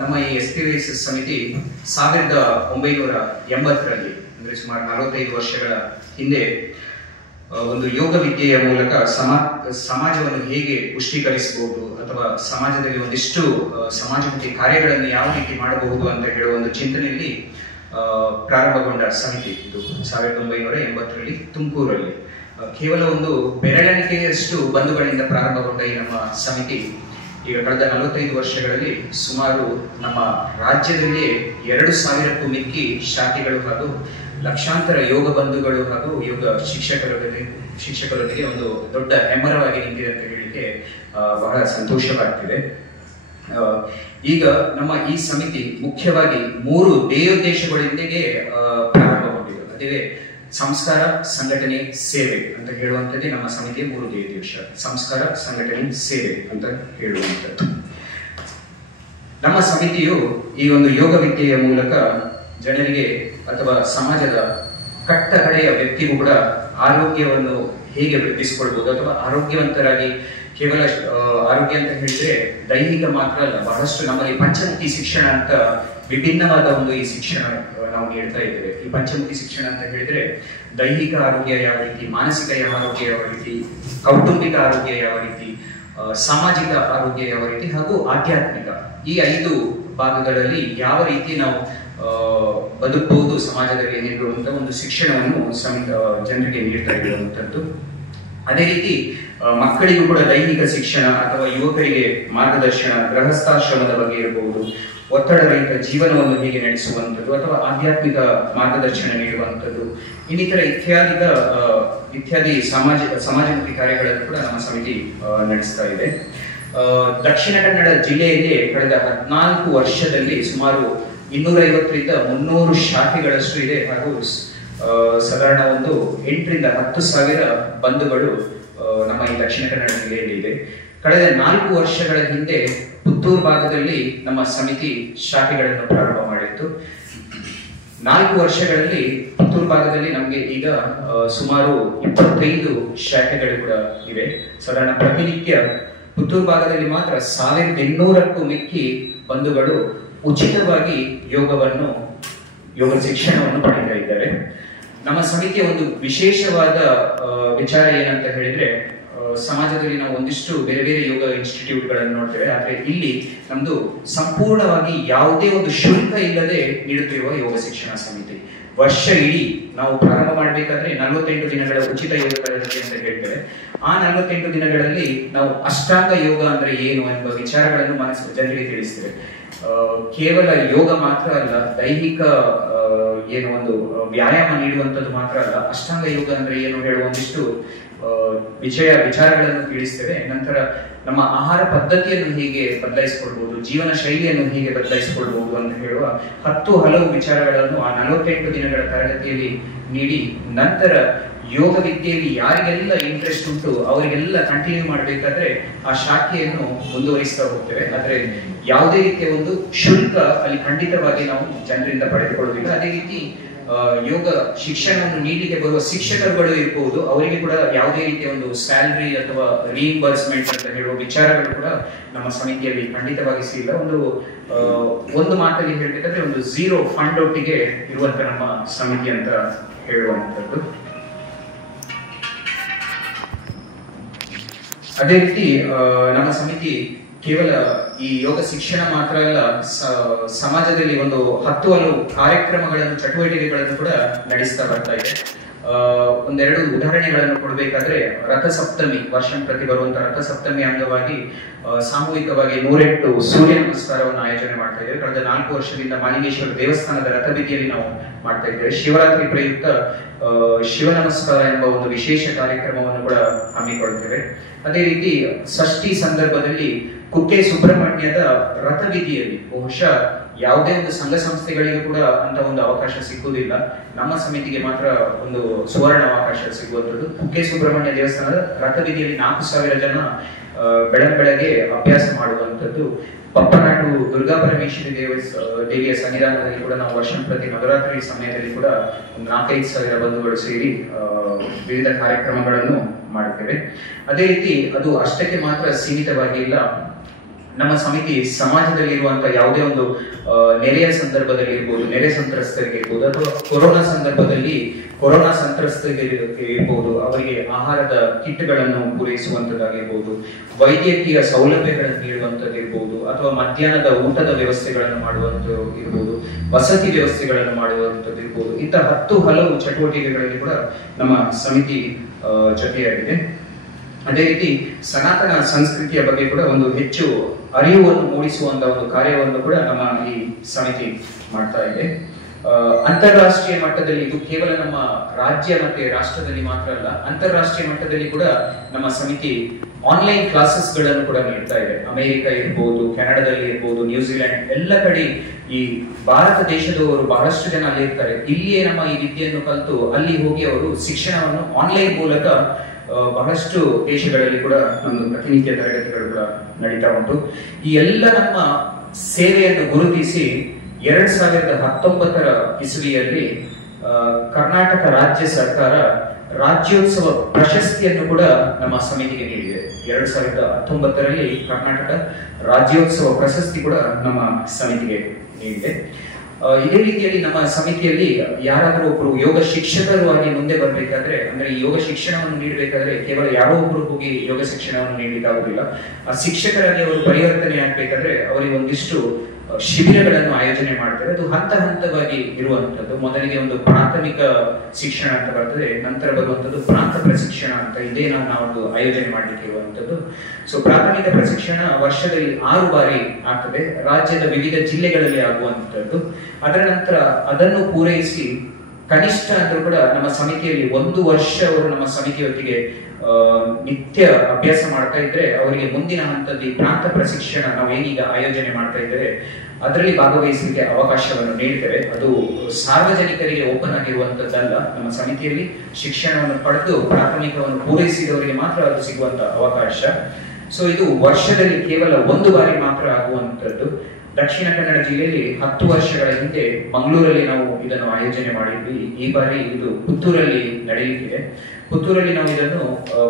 ನಮ್ಮ ಈ SPVS ಸಮಿತಿ 1980ರಲ್ಲಿ ಅಂದ್ರೆ ಸುಮಾರು 45 ವರ್ಷಗಳ ಹಿಂದೆ ಒಂದು ಯೋಗ ವಿದ್ಯೆಯ ಮೂಲಕ ಸಮಾಜವನ್ನು ಹೇಗೆ ಪುಷ್ಟೀಕರಿಸಬಹುದು ಅಥವಾ ಸಮಾಜದಲ್ಲಿ ಒಂದಿಷ್ಟು ಸಮಾಜಮುಖಿ ಕಾರ್ಯಗಳನ್ನು ಯಾವ ರೀತಿ ಮಾಡಬಹುದು ಅಂತ ಹೇಳುವ ಒಂದು ಚಿಂತನೆಯಲ್ಲಿ ಪ್ರಾರಂಭಗೊಂಡ ಸಮಿತಿ ಇದು 1980ರಲ್ಲಿ ತುಮಕೂರಲ್ಲಿ. ಕೇವಲ ಒಂದು ಬೆರಳೆಣಿಕೆಯಷ್ಟು ಬಂಧುಗಳಿಂದ ಪ್ರಾರಂಭಗೊಂಡ ಈ ನಮ್ಮ ಸಮಿತಿ ಈಗ ಕಳೆದ 45 ವರ್ಷಗಳಲ್ಲಿ ಸುಮಾರು ನಮ್ಮ ರಾಜ್ಯದಲ್ಲಿ 2000ಕ್ಕೂ ಮಿಕ್ಕಿ ಶಾಖೆಗಳು ಹಾಗೂ ಲಕ್ಷಾಂತರ ಯೋಗ ಬಂಧುಗಳು ಹಾಗೂ ಯೋಗ ಶಿಕ್ಷಕರೊಂದಿಗೆ ಒಂದು ದೊಡ್ಡ ಹೆಮ್ಮರವಾಗಿ ನಿಂತಿದೆ ಅಂತ ಹೇಳಿಕ್ಕೆ ಬಹಳ ಸಂತೋಷವಾಗ್ತಿದೆ. ಈಗ ನಮ್ಮ ಈ ಸಮಿತಿ ಮುಖ್ಯವಾಗಿ 3 ಧ್ಯೇಯೋದ್ದೇಶಗಳೊಂದಿಗೆ ಪ್ರಾರಂಭಗೊಂಡಿದೆ. ಅದೇ ಸಂಸ್ಕಾರ, ಸಂಘಟನೆ, ಸೇವೆ ಅಂತ ಹೇಳುವಂಥದ್ದೇ ನಮ್ಮ ಸಮಿತಿಯ 3 ಧ್ಯೇಯೋದ್ದೇಶ. ಸಂಸ್ಕಾರ, ಸಂಘಟನೆ, ಸೇವೆ ಅಂತ ಹೇಳುವಂಥದ್ದು. ನಮ್ಮ ಸಮಿತಿಯು ಈ ಒಂದು ಯೋಗ ವಿದ್ಯೆಯ ಮೂಲಕ ಜನರಿಗೆ ಅಥವಾ ಸಮಾಜದ ಕಟ್ಟಕಡೆಯ ವ್ಯಕ್ತಿಗೂ ಕೂಡ ಆರೋಗ್ಯವನ್ನು ಹೇಗೆ ವೃದ್ಧಿಸಿಕೊಳ್ಬಹುದು ಅಥವಾ ಆರೋಗ್ಯವಂತರಾಗಿ ಕೇವಲ ಆರೋಗ್ಯ ಅಂತ ಹೇಳಿದ್ರೆ ದೈಹಿಕ ಮಾತ್ರ ಅಲ್ಲ, ಬಹಳಷ್ಟು ನಮ್ಮಲ್ಲಿ ಪಂಚಮುಖಿ ಶಿಕ್ಷಣ ಅಂತ ವಿಭಿನ್ನವಾದ ಒಂದು ಈ ಶಿಕ್ಷಣ ನಾವು ನೀಡ್ತಾ ಇದ್ದೇವೆ. ಈ ಪಂಚಮುಖಿ ಶಿಕ್ಷಣ ಅಂತ ಹೇಳಿದ್ರೆ ದೈಹಿಕ ಆರೋಗ್ಯ ಯಾವ ರೀತಿ, ಮಾನಸಿಕ ಆರೋಗ್ಯ ಯಾವ ರೀತಿ, ಕೌಟುಂಬಿಕ ಆರೋಗ್ಯ ಯಾವ ರೀತಿ, ಸಾಮಾಜಿಕ ಆರೋಗ್ಯ ಯಾವ ರೀತಿ ಹಾಗೂ ಆಧ್ಯಾತ್ಮಿಕ, ಈ 5 ಭಾಗಗಳಲ್ಲಿ ಯಾವ ರೀತಿ ನಾವು ಬದುಕಬಹುದು ಸಮಾಜದಲ್ಲಿ ನೀಡುವಂತ ಒಂದು ಶಿಕ್ಷಣವನ್ನು ಜನರಿಗೆ ನೀಡ್ತಾ ಇರುವಂತದ್ದು. ಅದೇ ರೀತಿ ಮಕ್ಕಳಿಗೂ ಕೂಡ ದೈಹಿಕ ಶಿಕ್ಷಣ ಅಥವಾ ಯುವಕರಿಗೆ ಮಾರ್ಗದರ್ಶನ, ಗೃಹಸ್ಥಾಶ್ರಮದ ಬಗ್ಗೆ ಇರಬಹುದು, ಒತ್ತಡರಹಿತ ಜೀವನವನ್ನು ಹೇಗೆ ನಡೆಸುವಂಥದ್ದು ಅಥವಾ ಆಧ್ಯಾತ್ಮಿಕ ಮಾರ್ಗದರ್ಶನ ನೀಡುವಂಥದ್ದು, ಇನ್ನಿತರ ಇತ್ಯಾದಿ ಸಮಾಜಮುಖಿ ಕಾರ್ಯಗಳನ್ನು ಕೂಡ ನಮ್ಮ ಸಮಿತಿ ನಡೆಸ್ತಾ ಇದೆ. ದಕ್ಷಿಣ ಕನ್ನಡ ಜಿಲ್ಲೆಯಲ್ಲಿ ಕಳೆದ 14 ವರ್ಷದಲ್ಲಿ ಸುಮಾರು 250ರಿಂದ 300 ಶಾಖೆಗಳಷ್ಟು ಇದೆ ಹಾಗೂ ಸಾಧಾರಣ ಒಂದು 8ರಿಂದ 10,000 ಬಂಧುಗಳು ನಮ್ಮ ಈ ದಕ್ಷಿಣ ಕನ್ನಡ ಜಿಲ್ಲೆಯಲ್ಲಿ ಇದೆ. ಕಳೆದ 4 ವರ್ಷಗಳ ಹಿಂದೆ ಪುತ್ತೂರು ಭಾಗದಲ್ಲಿ ನಮ್ಮ ಸಮಿತಿ ಶಾಖೆಗಳನ್ನು ಪ್ರಾರಂಭ ಮಾಡಿತ್ತು. 4 ವರ್ಷಗಳಲ್ಲಿ ಪುತ್ತೂರು ಭಾಗದಲ್ಲಿ ನಮಗೆ ಈಗ ಸುಮಾರು 25 ಶಾಖೆಗಳು ಕೂಡ ಇವೆ. ಸಾಧಾರಣ ಪ್ರತಿನಿತ್ಯ ಪುತ್ತೂರು ಭಾಗದಲ್ಲಿ ಮಾತ್ರ 1800ಕ್ಕೂ ಮಿಕ್ಕಿ ಬಂಧುಗಳು ಉಚಿತವಾಗಿ ಯೋಗ ಶಿಕ್ಷಣವನ್ನು ಪಡೆಯುತ್ತಾ ಇದ್ದಾರೆ. ನಮ್ಮ ಸಮಿತಿಯ ಒಂದು ವಿಶೇಷವಾದ ವಿಚಾರ ಏನಂತ ಹೇಳಿದ್ರೆ, ಸಮಾಜದಲ್ಲಿ ನಾವು ಒಂದಿಷ್ಟು ಬೇರೆ ಬೇರೆ ಯೋಗ ಇನ್ಸ್ಟಿಟ್ಯೂಟ್ ಗಳನ್ನು ನೋಡ್ತೇವೆ, ಆದ್ರೆ ಇಲ್ಲಿ ನಮ್ದು ಸಂಪೂರ್ಣವಾಗಿ ಯಾವುದೇ ಒಂದು ಶುಲ್ಕ ಇಲ್ಲದೆ ನೀಡುತ್ತಿರುವ ಯೋಗ ಶಿಕ್ಷಣ ಸಮಿತಿ. ವರ್ಷ ಇಡೀ ನಾವು ಪ್ರಾರಂಭ ಮಾಡಬೇಕಾದ್ರೆ 48 ದಿನಗಳ ಉಚಿತ ಯೋಗ ತರಗತಿ ಅಂತ ಹೇಳ್ತೇವೆ. ಆ 48 ದಿನಗಳಲ್ಲಿ ನಾವು ಅಷ್ಟಾಂಗ ಯೋಗ ಅಂದ್ರೆ ಏನು ಎಂಬ ವಿಚಾರಗಳನ್ನು ಜನರಿಗೆ ತಿಳಿಸ್ತೇವೆ. ಕೇವಲ ಯೋಗ ಮಾತ್ರ ಅಲ್ಲ, ದೈಹಿಕ ಏನು ಒಂದು ವ್ಯಾಯಾಮ ನೀಡುವಂಥದ್ದು ಮಾತ್ರ ಅಲ್ಲ, ಅಷ್ಟಾಂಗ ಯೋಗ ಅಂದ್ರೆ ಏನು ಹೇಳುವ ಒಂದಿಷ್ಟು ವಿಚಾರಗಳನ್ನು ತಿಳಿಸ್ತೇವೆ. ನಂತರ ನಮ್ಮ ಆಹಾರ ಪದ್ಧತಿಯನ್ನು ಹೇಗೆ ಬದಲಾಯಿಸಿಕೊಳ್ಬಹುದು, ಜೀವನ ಶೈಲಿಯನ್ನು ಹೇಗೆ ಬದಲಾಯಿಸಿಕೊಳ್ಬಹುದು ಅಂತ ಹೇಳುವ 10 ಹಲವು ವಿಚಾರಗಳನ್ನು ಆ 48 ದಿನಗಳ ತರಗತಿಯಲ್ಲಿ ನೀಡಿ, ನಂತರ ಯೋಗ ವಿದ್ಯೆಯಲ್ಲಿ ಯಾರಿಗೆಲ್ಲ ಇಂಟ್ರೆಸ್ಟ್ ಉಂಟು ಅವರಿಗೆಲ್ಲ ಕಂಟಿನ್ಯೂ ಮಾಡಬೇಕಾದ್ರೆ ಆ ಶಾಖೆಯನ್ನು ಮುಂದುವರಿಸ್ತಾ ಹೋಗ್ತೇವೆ. ಆದ್ರೆ ಯಾವುದೇ ರೀತಿಯ ಒಂದು ಶುಲ್ಕ ಅಲ್ಲಿ ಖಂಡಿತವಾಗಿ ನಾವು ಜನರಿಂದ ಪಡೆದುಕೊಳ್ಳುವುದಿಲ್ಲ. ಅದೇ ರೀತಿ ಯೋಗ ಶಿಕ್ಷಣವನ್ನು ನೀಡಲಿಕ್ಕೆ ಬರುವ ಶಿಕ್ಷಕರುಗಳು ಇರಬಹುದು, ಅವರಿಗೆ ಕೂಡ ಯಾವುದೇ ರೀತಿಯ ಒಂದು ಸ್ಯಾಲರಿ ಅಥವಾ ರೀಇಂಬರ್ಸ್ಮೆಂಟ್ ಅಂತ ಹೇಳುವ ವಿಚಾರಗಳು ಕೂಡ ನಮ್ಮ ಸಮಿತಿಯಲ್ಲಿ ಖಂಡಿತವಾಗಿ ಸಿಗಲ್ಲ. ಒಂದು ಮಾತಲ್ಲಿ ಹೇಳ್ಬೇಕಾದ್ರೆ ಒಂದು 0 ಫಂಡ್ ಒಟ್ಟಿಗೆ ಇರುವಂತ ನಮ್ಮ ಸಮಿತಿ ಅಂತ ಹೇಳುವಂಥದ್ದು. ಅದೇ ರೀತಿ ನಮ್ಮ ಸಮಿತಿ ಕೇವಲ ಈ ಯೋಗ ಶಿಕ್ಷಣ ಮಾತ್ರ ಅಲ್ಲ, ಸಮಾಜದಲ್ಲಿ ಒಂದು 10 ಹಲವು ಕಾರ್ಯಕ್ರಮಗಳನ್ನು, ಚಟುವಟಿಕೆಗಳನ್ನು ಕೂಡ ನಡೆಸ್ತಾ ಬರ್ತಾ ಇದೆ. ಒಂದೆರಡು ಉದಾಹರಣೆಗಳನ್ನು ಕೊಡಬೇಕಾದ್ರೆ, ರಥಸಪ್ತಮಿ, ವರ್ಷಂಪ್ರತಿ ಬರುವಂತ ರಥಸಪ್ತಮಿ ಅಂಗವಾಗಿ ಸಾಮೂಹಿಕವಾಗಿ 108 ಸೂರ್ಯ ನಮಸ್ಕಾರವನ್ನು ಆಯೋಜನೆ ಮಾಡ್ತಾ ಇದ್ದೇವೆ. ಕಳೆದ 4 ವರ್ಷದಿಂದ ಮಾಲಿಂಗೇಶ್ವರ ದೇವಸ್ಥಾನದ ರಥಬೀದಿಯಲ್ಲಿ ನಾವು ಮಾಡ್ತಾ ಇದ್ದೇವೆ. ಶಿವರಾತ್ರಿ ಪ್ರಯುಕ್ತ ಶಿವ ನಮಸ್ಕಾರ ಎಂಬ ಒಂದು ವಿಶೇಷ ಕಾರ್ಯಕ್ರಮವನ್ನು ಕೂಡ ಹಮ್ಮಿಕೊಳ್ತೇವೆ. ಅದೇ ರೀತಿ ಷಷ್ಠಿ ಸಂದರ್ಭದಲ್ಲಿ ಕುಕ್ಕೆ ಸುಬ್ರಹ್ಮಣ್ಯದ ರಥಬೀದಿಯಲ್ಲಿ ಬಹುಶಃ ಯಾವುದೇ ಒಂದು ಸಂಘ ಸಂಸ್ಥೆಗಳಿಗೂ ಕೂಡ ಅಂತ ಒಂದು ಅವಕಾಶ ಸಿಗುವುದಿಲ್ಲ, ನಮ್ಮ ಸಮಿತಿಗೆ ಮಾತ್ರ ಒಂದು ಸುವರ್ಣ ಅವಕಾಶ ಸಿಗುವಂಥದ್ದು. ಕುಕ್ಕೆ ಸುಬ್ರಹ್ಮಣ್ಯ ದೇವಸ್ಥಾನದ ರಥಬೀದಿಯಲ್ಲಿ 4,000 ಜನ ಬೆಳಗ್ಗೆ ಅಭ್ಯಾಸ ಮಾಡುವಂಥದ್ದು. ಪಪ್ಪನಾಡು ದುರ್ಗಾ ಪರಮೇಶ್ವರಿ ದೇವಿಯ ಸನ್ನಿಧಾನದಲ್ಲಿ ಕೂಡ ನಾವು ವರ್ಷಂಪ್ರತಿ ನವರಾತ್ರಿ ಸಮಯದಲ್ಲಿ ಕೂಡ 4-5 ಸಾವಿರ ಬಂಧುಗಳು ಸೇರಿ ವಿವಿಧ ಕಾರ್ಯಕ್ರಮಗಳನ್ನು ಮಾಡುತ್ತೇವೆ. ಅದೇ ರೀತಿ ಅದು ಅಷ್ಟಕ್ಕೆ ಮಾತ್ರ ಸೀಮಿತವಾಗಿ ಇಲ್ಲ, ನಮ್ಮ ಸಮಿತಿ ಸಮಾಜದಲ್ಲಿರುವಂತಹ ಯಾವುದೇ ಒಂದು ನೆರೆಯ ಸಂದರ್ಭದಲ್ಲಿ ಇರ್ಬೋದು, ನೆರೆ ಸಂತ್ರಸ್ತರಿಗೆ ಇರ್ಬೋದು, ಅಥವಾ ಕೊರೋನಾ ಸಂತ್ರಸ್ತರಿಗೆ ಇರ್ಬೋದು, ಅವರಿಗೆ ಆಹಾರದ ಕಿಟ್ಗಳನ್ನು ಪೂರೈಸುವಂತದ್ದಾಗಿರ್ಬೋದು, ವೈದ್ಯಕೀಯ ಸೌಲಭ್ಯಗಳನ್ನು ನೀಡುವಂತದ್ದಿರ್ಬೋದು, ಅಥವಾ ಮಧ್ಯಾಹ್ನದ ಊಟದ ವ್ಯವಸ್ಥೆಗಳನ್ನು ಮಾಡುವಂಥದ್ದು ಇರ್ಬೋದು, ವಸತಿ ವ್ಯವಸ್ಥೆಗಳನ್ನು ಮಾಡುವಂಥದ್ದು ಇರ್ಬೋದು, ಇಂತಹ ಹಲವು ಚಟುವಟಿಕೆಗಳಲ್ಲಿ ಕೂಡ ನಮ್ಮ ಸಮಿತಿ ಜೊತೆಯಾಗಿದೆ. ಅದೇ ರೀತಿ ಸನಾತನ ಸಂಸ್ಕೃತಿಯ ಬಗ್ಗೆ ಕೂಡ ಒಂದು ಹೆಚ್ಚು ಅರಿವನ್ನು ಮೂಡಿಸುವಂತಹ ಒಂದು ಕಾರ್ಯವನ್ನು ಕೂಡ ನಮ್ಮ ಈ ಸಮಿತಿ ಮಾಡ್ತಾ ಇದೆ. ಅಂತಾರಾಷ್ಟ್ರೀಯ ಮಟ್ಟದಲ್ಲಿ ಇದು ಕೇವಲ ನಮ್ಮ ರಾಜ್ಯ ಮತ್ತೆ ರಾಷ್ಟ್ರದಲ್ಲಿ ಮಾತ್ರ ಅಲ್ಲ, ಅಂತಾರಾಷ್ಟ್ರೀಯ ಮಟ್ಟದಲ್ಲಿ ಕೂಡ ನಮ್ಮ ಸಮಿತಿ ಆನ್ಲೈನ್ ಕ್ಲಾಸಸ್ ಗಳನ್ನು ಕೂಡ ನೀಡ್ತಾ ಇದೆ. ಅಮೆರಿಕ ಇರ್ಬೋದು, ಕೆನಡಾದಲ್ಲಿ ಇರ್ಬೋದು, ನ್ಯೂಜಿಲೆಂಡ್, ಎಲ್ಲ ಕಡೆ ಈ ಭಾರತ ದೇಶದವರು ಬಹಳಷ್ಟು ಜನ ಅಲ್ಲಿ ಇರ್ತಾರೆ. ಇಲ್ಲಿಯೇ ನಮ್ಮ ಈ ವಿದ್ಯೆಯನ್ನು ಕಲಿತು ಅಲ್ಲಿ ಹೋಗಿ ಅವರು ಶಿಕ್ಷಣವನ್ನು ಆನ್ಲೈನ್ ಮೂಲಕ ಬಹಳಷ್ಟು ದೇಶಗಳಲ್ಲಿ ಕೂಡ ಒಂದು ಪ್ರತಿನಿತ್ಯ ತರಗತಿಗಳು ಕೂಡ ನಡೀತಾ ಉಂಟು. ಈ ಎಲ್ಲ ನಮ್ಮ ಸೇವೆಯನ್ನು ಗುರುತಿಸಿ 2019 ಇಸವಿಯಲ್ಲಿ ಕರ್ನಾಟಕ ರಾಜ್ಯ ಸರ್ಕಾರ ರಾಜ್ಯೋತ್ಸವ ಪ್ರಶಸ್ತಿಯನ್ನು ಕೂಡ ನಮ್ಮ ಸಮಿತಿಗೆ ನೀಡಿದೆ. 2019ರಲ್ಲಿ ಕರ್ನಾಟಕ ರಾಜ್ಯೋತ್ಸವ ಪ್ರಶಸ್ತಿ ಕೂಡ ನಮ್ಮ ಸಮಿತಿಗೆ ನೀಡಿದೆ. ಇದೇ ರೀತಿಯಲ್ಲಿ ನಮ್ಮ ಸಮಿತಿಯಲ್ಲಿ ಯಾರಾದರೂ ಒಬ್ಬರು ಯೋಗ ಶಿಕ್ಷಕರು ಆಗಿ ಮುಂದೆ ಬರಬೇಕಾದ್ರೆ, ಅಂದ್ರೆ ಈ ಯೋಗ ಶಿಕ್ಷಣವನ್ನು ನೀಡಬೇಕಾದ್ರೆ ಕೇವಲ ಯಾರೋ ಒಬ್ರು ಹೋಗಿ ಯೋಗ ಶಿಕ್ಷಣವನ್ನು ನೀಡಲಿಕ್ಕಾಗುದಿಲ್ಲ. ಆ ಶಿಕ್ಷಕರಾಗಿ ಅವರು ಪರಿವರ್ತನೆ ಆಗ್ಬೇಕಾದ್ರೆ ಅವರಿಗೆ ಒಂದಿಷ್ಟು ಶಿಬಿರಗಳನ್ನು ಆಯೋಜನೆ ಮಾಡ್ತಾರೆ. ಅದು ಹಂತವಾಗಿ ಇರುವಂತದ್ದು. ಮೊದಲಿಗೆ ಒಂದು ಪ್ರಾಥಮಿಕ ಶಿಕ್ಷಣ ಅಂತ ಬರ್ತದೆ, ನಂತರ ಬರುವಂತದ್ದು ಪ್ರಾಂತ ಪ್ರಶಿಕ್ಷಣ ಅಂತ, ಇದೇ ನಾವು ಆಯೋಜನೆ ಮಾಡ್ಲಿಕ್ಕೆ ಇರುವಂತದ್ದು. ಸೊ ಪ್ರಾಥಮಿಕ ಪ್ರಶಿಕ್ಷಣ ವರ್ಷದಲ್ಲಿ 6 ಬಾರಿ ಆಗ್ತದೆ, ರಾಜ್ಯದ ವಿವಿಧ ಜಿಲ್ಲೆಗಳಲ್ಲಿ ಆಗುವಂತದ್ದು. ಅದರ ನಂತರ ಅದನ್ನು ಪೂರೈಸಿ ಕನಿಷ್ಠ ಅಂದ್ರೂ ಕೂಡ ನಮ್ಮ ಸಮಿತಿಯಲ್ಲಿ 1 ವರ್ಷ ಅವರು ನಮ್ಮ ಸಮಿತಿಯೊಟ್ಟಿಗೆ ನಿತ್ಯ ಅಭ್ಯಾಸ ಮಾಡ್ತಾ ಇದ್ರೆ ಅವರಿಗೆ ಮುಂದಿನ ಹಂತದಲ್ಲಿ ಪ್ರಾಂತ ಪ್ರಶಿಕ್ಷಣ ನಾವೇನೀಗ ಆಯೋಜನೆ ಮಾಡ್ತಾ ಇದ್ದೇವೆ ಅದರಲ್ಲಿ ಭಾಗವಹಿಸಲಿಕ್ಕೆ ಅವಕಾಶವನ್ನು ನೀಡ್ತೇವೆ. ಅದು ಸಾರ್ವಜನಿಕರಿಗೆ ಓಪನ್ ಆಗಿರುವಂತದ್ದಲ್ಲ. ನಮ್ಮ ಸಮಿತಿಯಲ್ಲಿ ಶಿಕ್ಷಣವನ್ನು ಪಡೆದು ಪ್ರಾಥಮಿಕವನ್ನು ಪೂರೈಸಿದವರಿಗೆ ಮಾತ್ರ ಅದು ಸಿಗುವಂತ ಅವಕಾಶ. ಸೊ ಇದು ವರ್ಷದಲ್ಲಿ ಕೇವಲ 1 ಬಾರಿ ಮಾತ್ರ ಆಗುವಂತದ್ದು. ದಕ್ಷಿಣ ಕನ್ನಡ ಜಿಲ್ಲೆಯಲ್ಲಿ 10 ವರ್ಷಗಳ ಹಿಂದೆ ಮಂಗಳೂರಲ್ಲಿ ನಾವು ಇದನ್ನು ಆಯೋಜನೆ ಮಾಡಿದ್ವಿ. ಈ ಬಾರಿ ಇದು ಪುತ್ತೂರಲ್ಲಿ ನಡೆಯಲಿಕ್ಕಿದೆ. ಪುತ್ತೂರಲ್ಲಿ ನಾವು ಇದನ್ನು